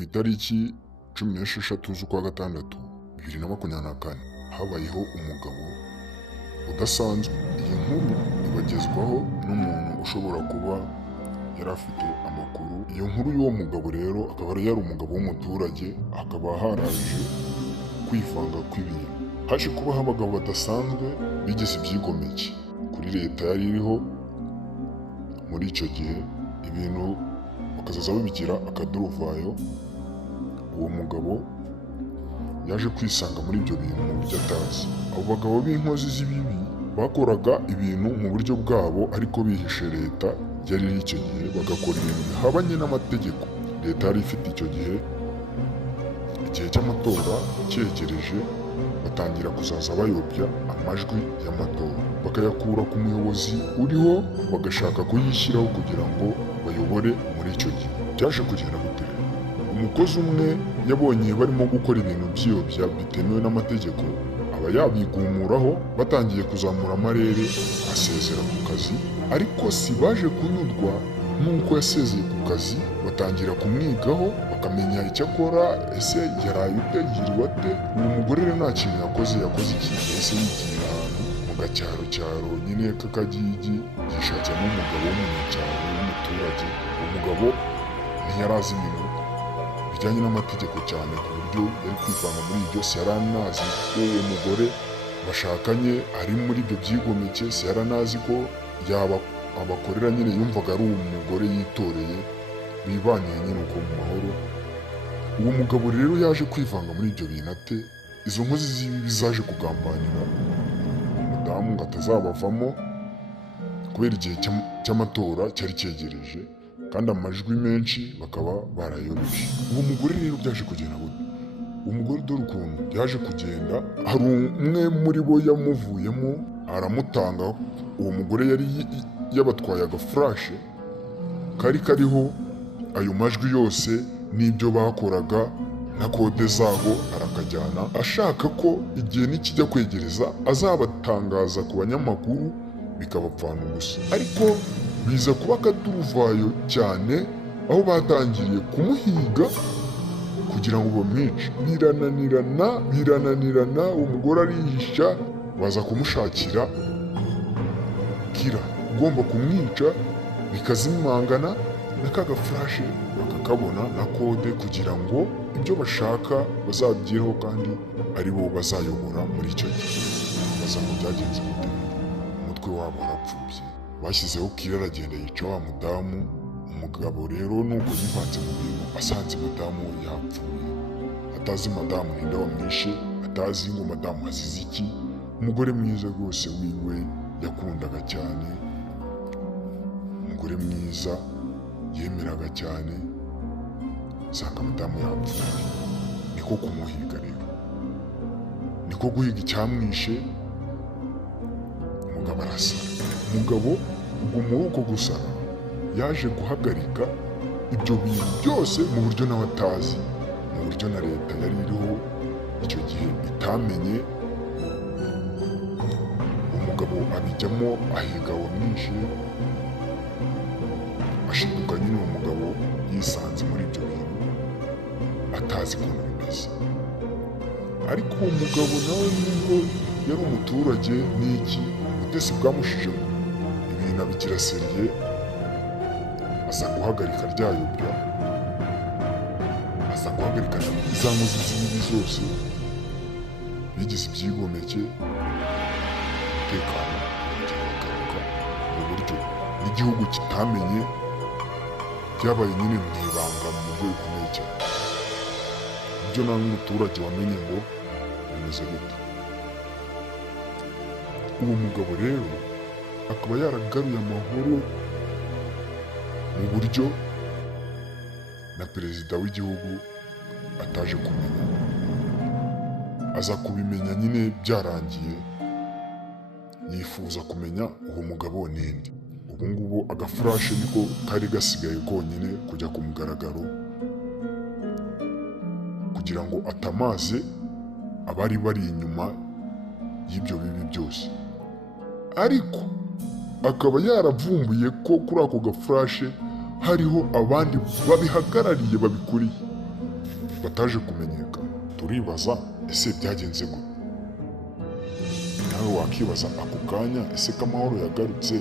ku itariki 16 z'ukwa gatandatu 2024 habayeho umugabo udasanzwe. Iyi nkuru ibagezwaho n'umuntu ushobora kuba yari afite amakuru. Iyo nkuru y'uwo mugabo rero akaba yari umugabo w'umuturage, hakaba haraje kwivanga kw'ibintu. Haje kubaho abagabo badasanzwe bigize ibyigomeke kuri leta yari iriho muri icyo gihe, ibintu bakazaza babigira akaduruvayo. Uwo mugabo yaje kwisanga muri ibyo bintu mu buryo atazi. Abo bagabo b'inkozi z'ibibi bakoraga ibintu mu buryo bwabo ariko bihishe leta yari iri icyo gihe, bagakora ibintu bihabanye n'amategeko leta yari ifite icyo gihe. Igihe cy'amatora cyegereje, batangira kuzaza bayobya amajwi y'amatora, bakayakura ku muyobozi uriho bagashaka kuyishyiraho kugira ngo bayobore muri icyo gihe. Byaje kugenda gute? Umukozi umwe yabonye barimo gukora ibintu byiyobya bitemewe n'amategeko, aba yabigumuraho, batangiye kuzamura amarere asezera ku kazi. Ariko si baje kunyurwa n'uko yasezeye ku kazi, batangira kumwigaho bakamenya icyo akora. Ese yaraye ute, yiriwe ate? Uwo mugore rero nta kintu yakoze ikintu, ese yigira ahantu mu gacyaro nyine k'akagigi, yishakamo umugabo w'umunyacyaro w'umuturage. Uwo mugabo ntiyari azi ibintu bijyanye n'amategeko cyane ku buryo yari kwivanga muri ibyo. Si yari anazi ko uwo mugore bashakanye ari muri ibyo byigomeke, si yari anazi ko yaba abakorera nyine, yumvaga ari umugore yitoreye, bibaniye nyine uko mu mahoro. Uwo mugabo rero yaje kwivanga muri ibyo bintu ate? Izo nkozi z'ibibi zaje kugambanira umudamu ngo atazabavamo kubera igihe cy'amatora cyari cyegereje kandi amajwi menshi bakaba barayobeje. Uwo mugore rero byaje kugenda gute? Uwo mugore dore ukuntu yaje kugenda, hari umwe muri bo yamuvuyemo aramutangaho. Uwo mugore yari yabatwaye agafurashe kari kariho ayo majwi yose n'ibyo bakoraga na kode zabo, arakajyana ashaka ko igihe nikijya kwegereza azabatangaza ku banyamakuru bikabapfana ubusa. Ariko biza kuba akaduruvayo cyane, aho batangiriye kumuhiga kugira ngo bamwice. Birananirana, uwo mugore arihisha, baza kumushakira kira ugomba kumwica, bikazimangana na ka gafurashe bakakabona na kode, kugira ngo ibyo bashaka bazabyireho kandi ari bo bazayobora muri icyo gihe. Baza ngo byagenze gute? Umutwe wabo warapfubye, bashyizeho kira, aragenda yica wa mudamu. Umugabo rero nuko yivanze mu bintu, asanze madamu yapfuye, atazi madamu ninde wamwishe, atazi ngo madamu azize iki. Umugore mwiza rwose wiwe yakundaga cyane, umugore mwiza yemeraga cyane, usanga madamu yapfuye. Niko kumuhiga rero, niko guhiga icyamwishe. Umugabo arasara. Umugabo ubwo muri uko gusara yaje guhagarika ibyo bintu byose mu buryo nawe atazi, mu buryo na leta yari iriho icyo gihe itamenye. Umugabo abijyamo, ahiga wamwishe, ashiduka nyine. uwo mugabo yisanze muri ibyo bintu atazi ukuntu bimeze. Ariko uwo mugabo nawe nubwo yari umuturage n'iki, ubutesi bwamushije ibintu abikira seriye, aza guhagarika ryayobya, aza guhagarika za nkozi z'ibibi zose bigize ibyigomeke. Umutekano uragaruka mu buryo n'igihugu kitamenye, byabaye nyine mu ibanga mu buryo bukomeye cyane. Ibyo nta n'umuturage wamenye ngo bimeze gute. Uwo mugabo rero akaba yaragaruye amahoro mu buryo na perezida w'igihugu ataje kumenya. Aza kubimenya nyine byarangiye, yifuza kumenya uwo mugabo ninde. Ubu ngubu agafurashe niko kari gasigaye konyine kujya ku mugaragaro, kugira ngo atamaze abari bari inyuma y'ibyo bibi byose. Ariko akaba yaravumbuye ko kuri ako gafurashe hariho abandi babihagarariye babikuriye. bataje kumenyekana. Turibaza ese byagenze gute? Nawe wakibaza ako kanya, ese ko amahoro yagarutse,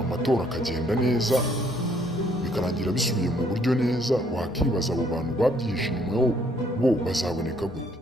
amatora akagenda neza, bikarangira bisubiye mu buryo neza, wakibaza abo bantu babyishimiyeho bo bazaboneka gute?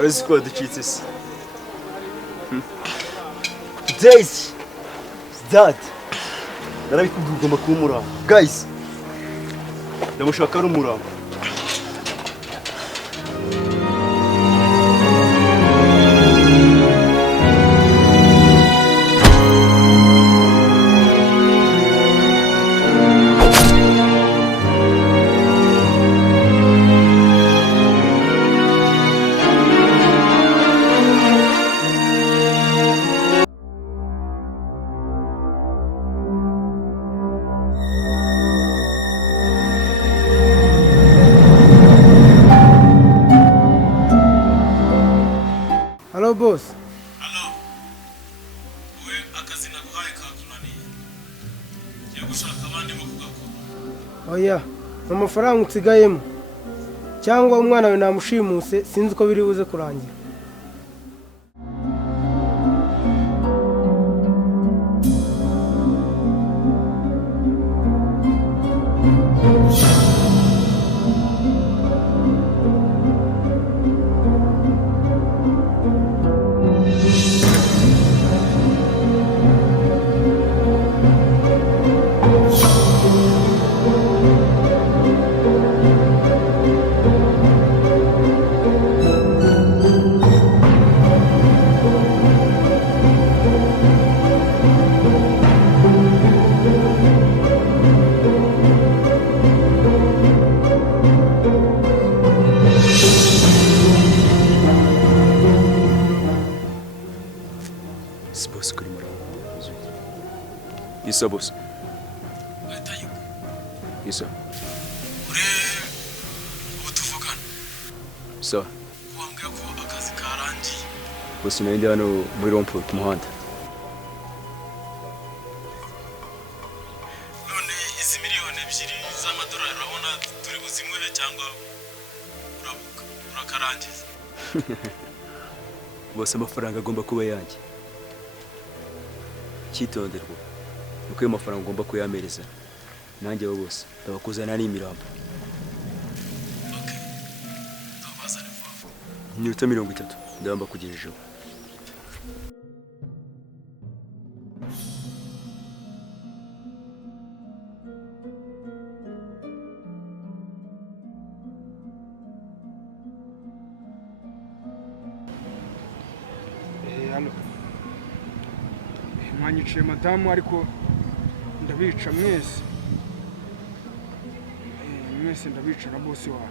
Arazi ko waducitse se. Daisy. Dad. Narabikubwiye ugomba kuba umurambo. Guys. Ndamushaka ari umurambo. Hello boss. Hello. We akazi naguhaye kakunaniye. Yo gushaka abandi bo kugakora. Oya, amafaranga utsigayemo. Cyangwa umwana we namushimuse sinzi ko biri buze kurangira. Boss kuri murambo. Isa boss. Wetayo. Isa. Ure ubu tuvugana. Sawa. Wambwiye ko akazi karangiye. Boss nari ndi hano muri rompo ku muhanda. None izi miliyoni 2 z'amadolari urabona turi buzimwe cyangwa urakarangiza. Boss amafaranga agomba kuba yanjye. Cyitonderwa. Nuko ayo mafaranga ugomba kuyamereza. Nanjye abo bose ndabakuzana n'imirambo. Okay. Ndabazana vuba. Iminota 30 ndabamba kugejejeho. Hano mwanyiciye madamu ariko ndabica mwese mwese ndabica na boss wawe.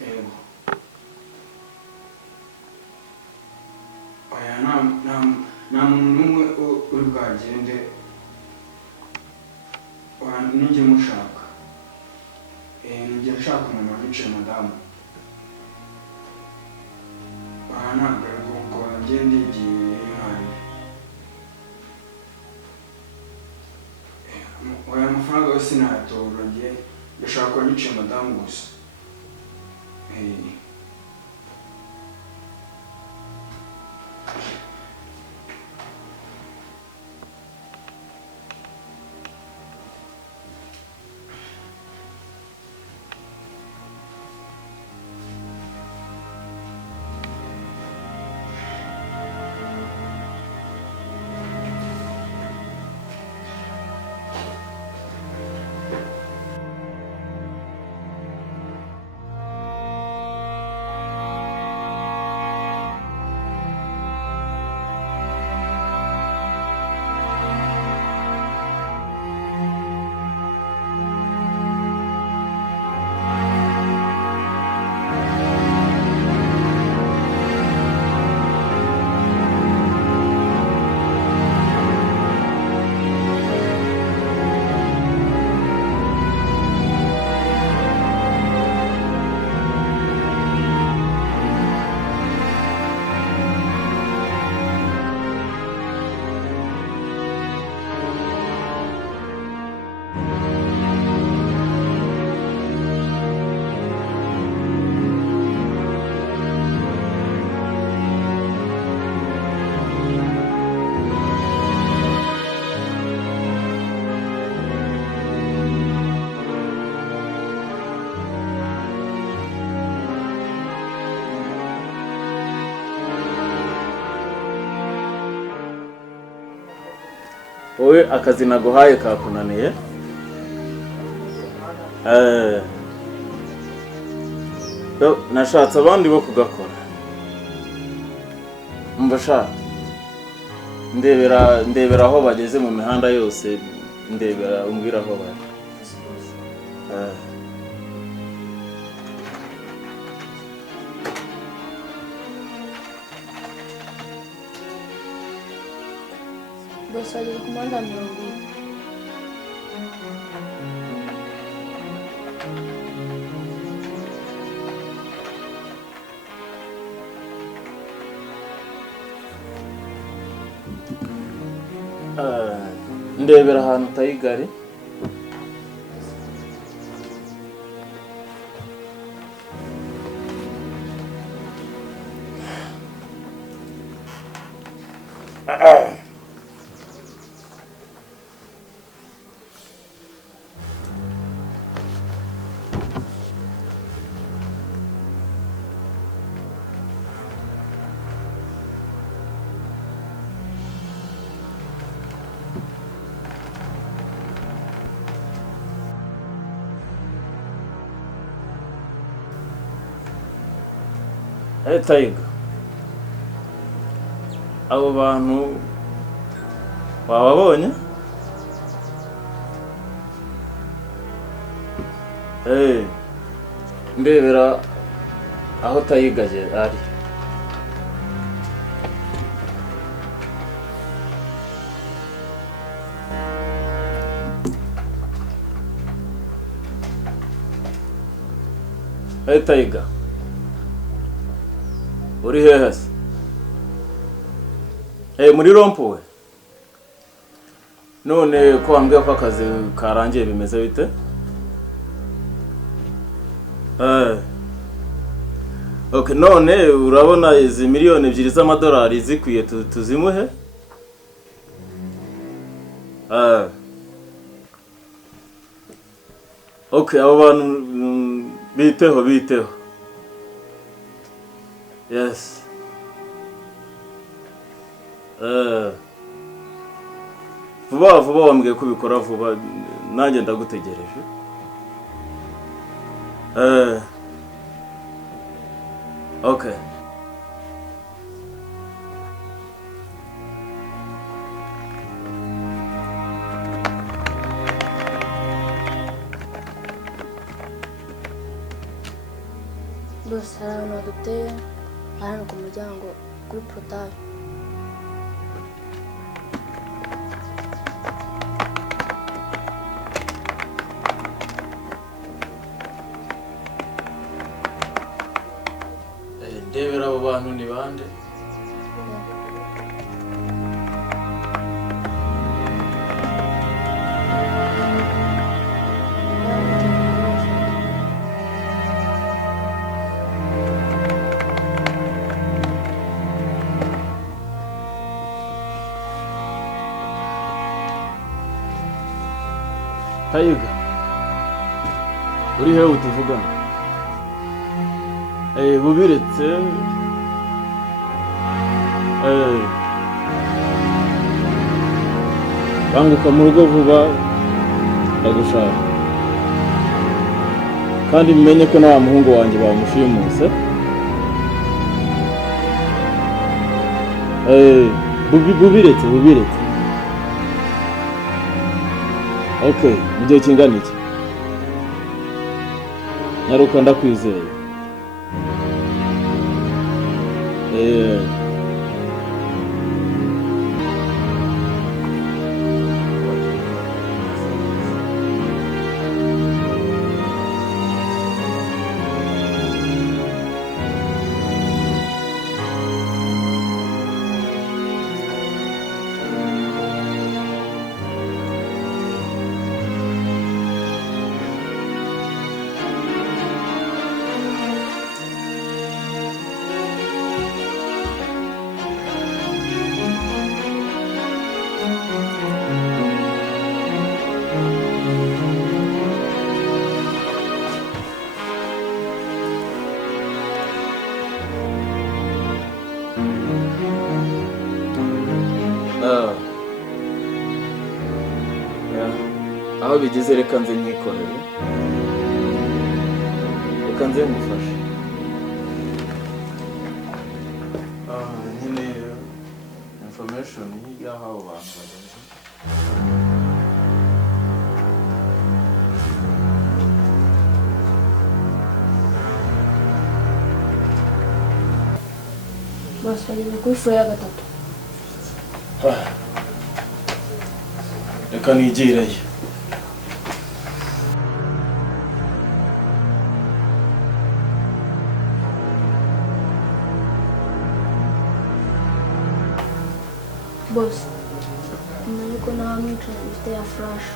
Yego. Oya nta muntu n'umwe uri bwagende. Oya nijye mushaka. Nijye nshaka umuntu wanyicaye madamu. Oya ntabwo ari ubwo njye ndigiye nkandi. Oya amafaranga yose nayatora njye ndashaka wanyicaye madamu gusa. wowe akazi naguhaye kakunaniye nashatse abandi bo kugakora mbasha ndebera aho bageze mu mihanda yose ndebera umbwira aho bari Basta di kumanda mirongo ine. ndebera ahantu utayigari Tayiga abo bantu wababonye ndebera aho Tayiga ari Tayiga uri hehe se muri rompuwe none ko wambwiye ko akazi karangiye bimeze bite okay none urabona izi miliyoni 2 z'amadolari zikwiye tuzimuhe okay abo bantu biteho yes vuba wambwiye ko ubikora vuba nanjye ndagutegereje okay bose hari ahantu haduteye hano ku muryango kuri porotaye. ndebera abo bantu ni bande? Kayiga, uri hehe utuvugana? Bubiretse. Banguka mu rugo vuba ndagushaka. Kandi bimenye ko na wa muhungu wanjye bamushimuse. Bubiretse. Okay, mu gihe kingana iki? Nyaruka ndakwizeye. Aho bigeze reka nze nyikorere, reka nze ngufashe. Nyine information y'aho abo bantu bageze. Bose bageze kuri furo ya gatatu. Reka nigireyo. Bose umenye ko nta mwicaye ufite ya flash.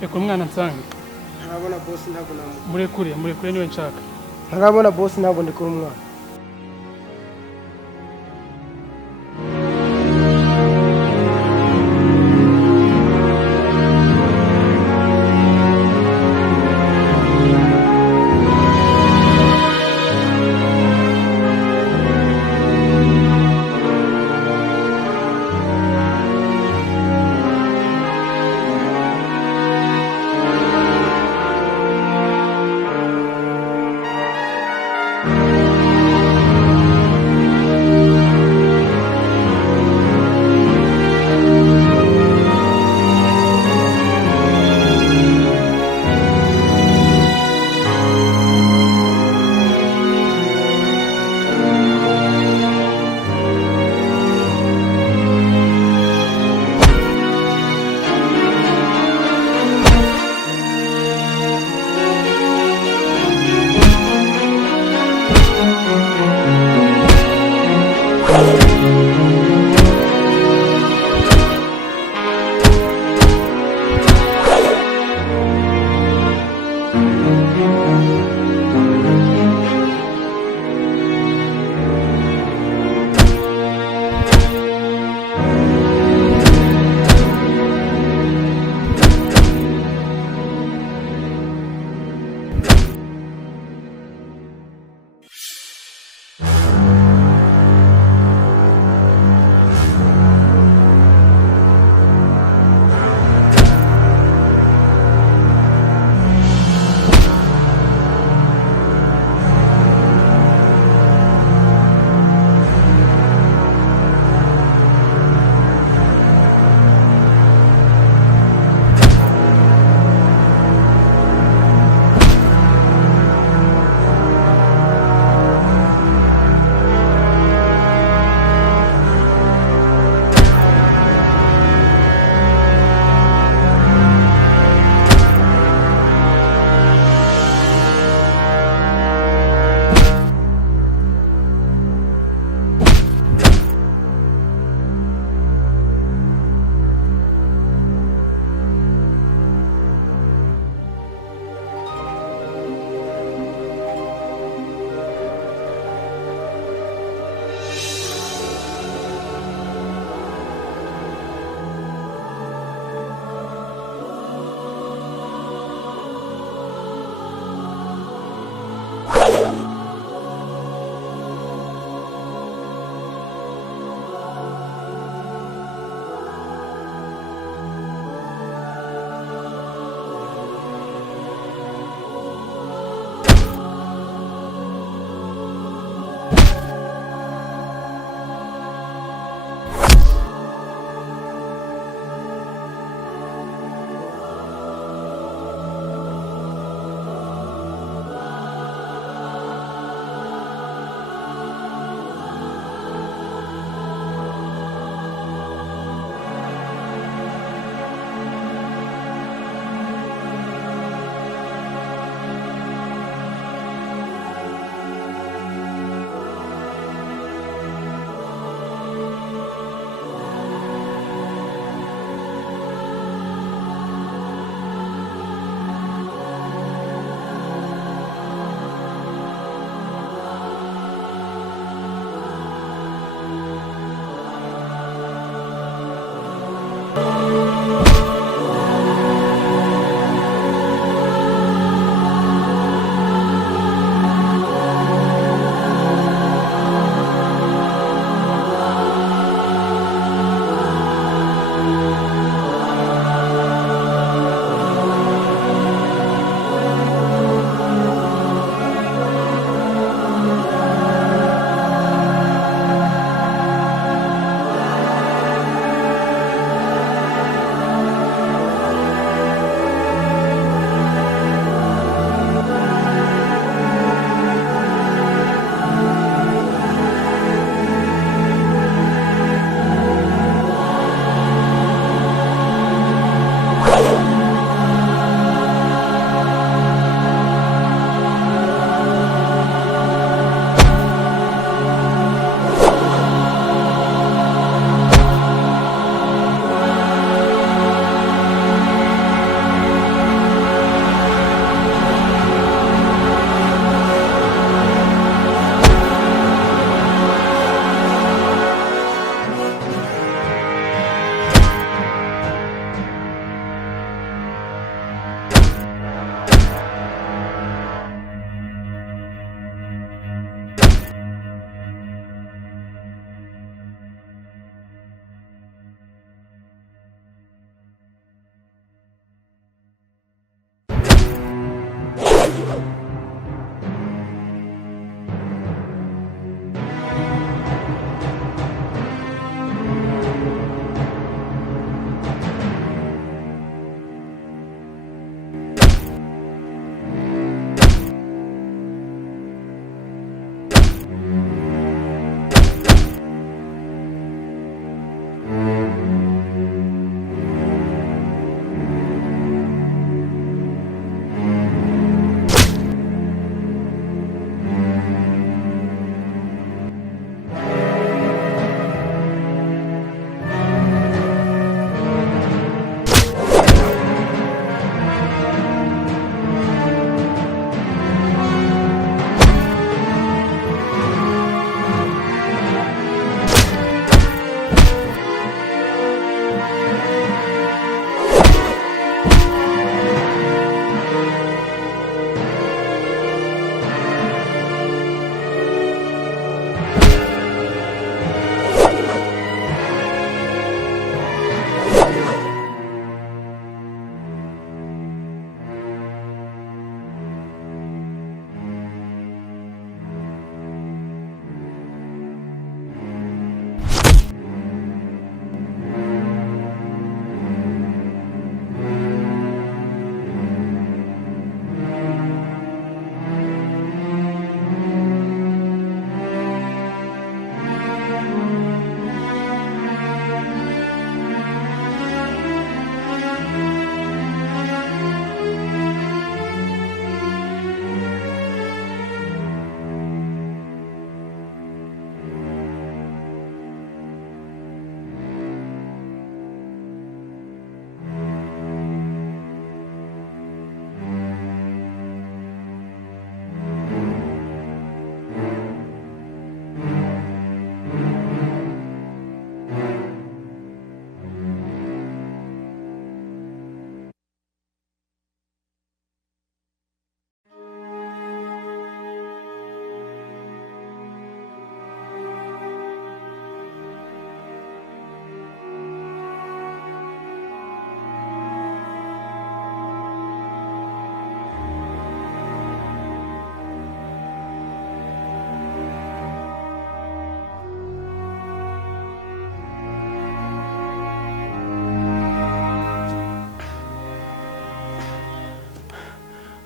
Reka umwana nsange. Ntarabona boss ntabwo Murekure niwe nshaka. Ntarabona boss ntabwo ndi kuri umwana.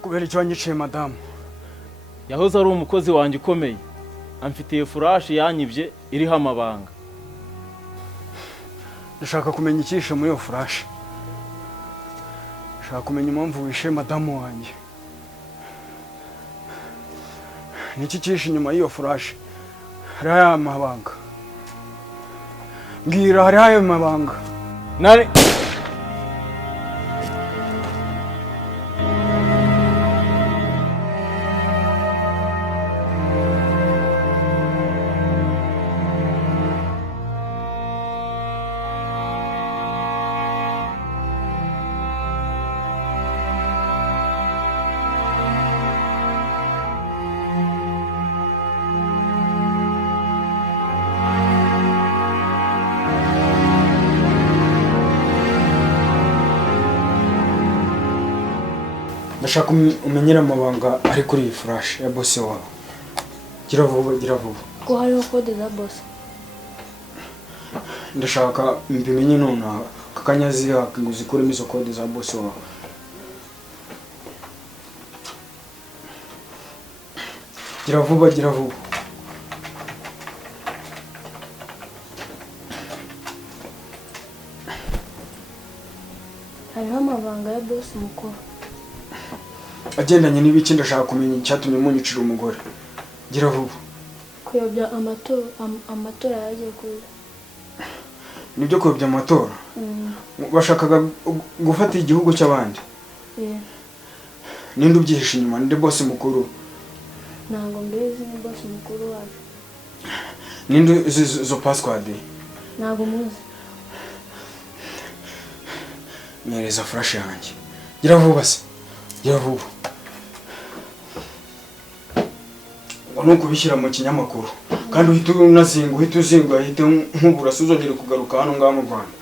kubera icyo wanyiciye madamu. yahoze ari umukozi wanjye ukomeye, amfitiye furashi yanyibye iriho amabanga. Ndashaka kumenya icyishe muri iyo furashi. Ndashaka kumenya impamvu wishe madamu wanjye. Niki cyishe inyuma y'iyo furashi? Hariho aya mabanga. Mbwira, hariho ayo mabanga. Ndashaka umenyera amabanga ari kuri iyi furashi ya bosi wawe. Gira vuba, gira vuba. Ko hariho kode za bosi. Ndashaka mbimenye nonaha kakanyazi ngo zikuremo izo kode za bosi wawe. Gira vuba, gira vuba. Hariho amabanga ya bosi mukuru. Agendanye n'ibiki ndashaka kumenya icyatumye munyicira umugore. Gira vuba. Kuyobya amatora yagiye kuza. Nibyo kuyobya amatora? Bashakaga gufata igihugu cy'abandi? Ninde ubyihishe inyuma? Ninde bosi mukuru? Ntabwo mbizi, ni bosi mukuru wacu. Ninde uzi zo password? Ntabwo muzi. Nyereza flash yanjye. Gira vuba se. Gira vuba. Nuko bishyira mu kinyamakuru kandi uhita unazinga, uhita uzinga, uhita nkubura suzongere kugaruka hano ngaho mu Rwanda.